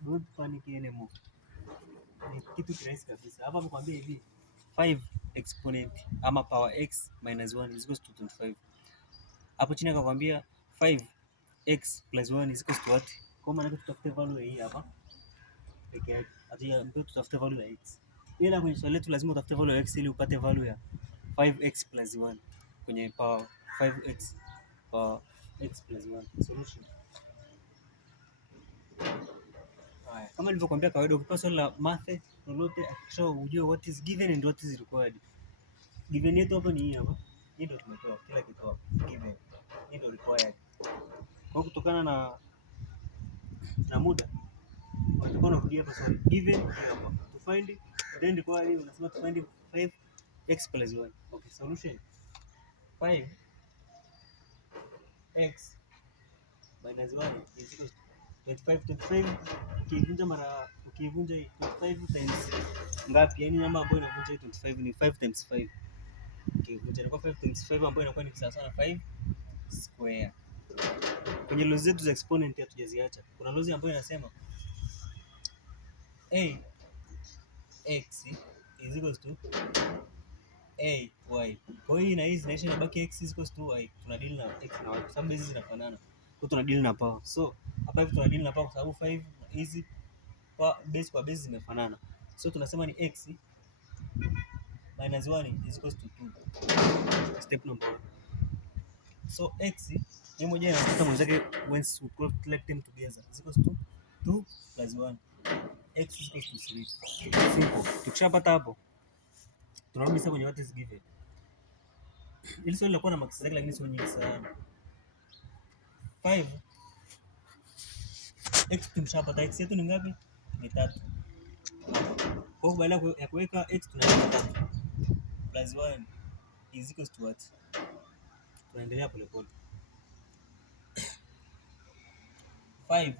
Don't panic anymore. Ni kitu kirahisi kabisa. Hapa nakwambia hivi 5 exponent ama power x minus 1 is equals to 25. Hapo chini akakwambia 5x plus 1 is equals to what? Kwa maana tutafute value hii hapa peke yake. Ndio tutafute value ya x. Ila kwenye swali letu lazima utafute value ya x ili upate value ya 5x plus 1 kwenye power 5x power x plus 1 solution. Haya, kama nilivyokuambia kawaida, ukipewa swali la math lolote hakikisha ujue what is given and what is required. Given yetu hapa ni hii hapa. Hii ndio tumetoa kila kitu hapa. Given. Hii ndio required. Kwa kutokana na muda utakuwa unarudia hapa swali. Given hapa. To find then required unasema to find 5x plus 1. Okay, solution. 5x minus 1 is equal to 25. Ukivunja 25 times ngapi? Yaani namba ambayo inavunja 25 ni 5 times 5. Ukivunja inakuwa 5 times 5 ambayo inakuwa ni sawa sana 5 square. Kwenye laws zetu za exponent hatujaziacha. Kuna laws ambayo inasema a x is equal to a y. Kwa hiyo na hizi zinaisha na baki x is equal to y. Tunadeal na x na y kwa sababu hizi zinafanana. Kwa tunadeal na power. So hapa hivi tunadeal na power kwa sababu 5 hizi base kwa base zimefanana. So tunasema ni x minus 1 is equal to 2. Step number 1. So x ni moja inafuata mwenzake once we collect them together is equal to 2 plus 1. X is equal to 3. Simple. Tukishapata hapo tunarudi sasa kwenye what is given. Ili swali linakuwa na marks zake lakini sio nyingi sana. 5 x tumeshapata, x yetu ni ngapi? Ni 3. Kwa hiyo baada ya kuweka x tunaweka 3 plus 1 is equal to what? Tunaendelea pole pole. 5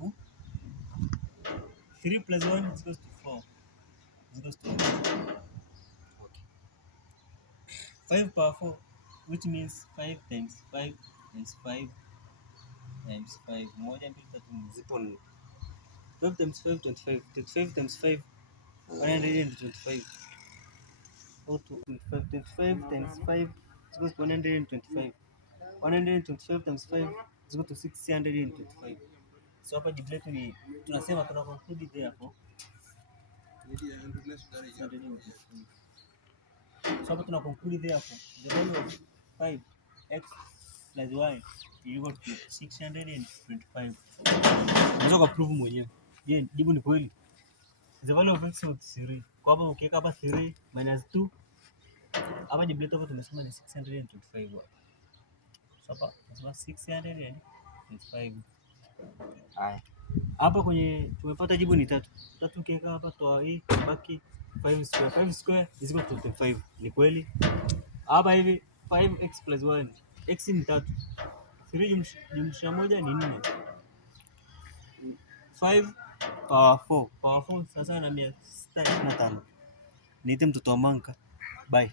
3 plus 1 is equal to 4 is equal to 1. Okay. 5 power 4 which means 5 times 5 times 5 times 5 moja mbili tatu zipo 4. 5 times 5 25. 25 times 5 125. 25 times 5 is equal to 125. 125 times 5 is equal to 625. So hapa jibu letu ni tunasema tuna conclude therefore. So hapa tuna conclude therefore the value of 5x plus y is equal to 625. Unaweza ku prove mwenyewe. Je, jibu ni kweli? The value of x is 3. Kwa hapa ukiweka hapa 3 minus 2 hapa jibu letu hapa tumesema ni 625. So hapa tunasema 625. Haya. Hapa kwenye tumepata jibu ni 3. 3 ukiweka hapa toa hii baki 5 square. 5 square is equal to 25. Ni kweli? Hapa hivi 5x plus 1. X ni 3. 3 jumlisha 1 ni 4. 5 power 4. Power 4 sasa na 625. Niite mtoto wa Manka. Bye.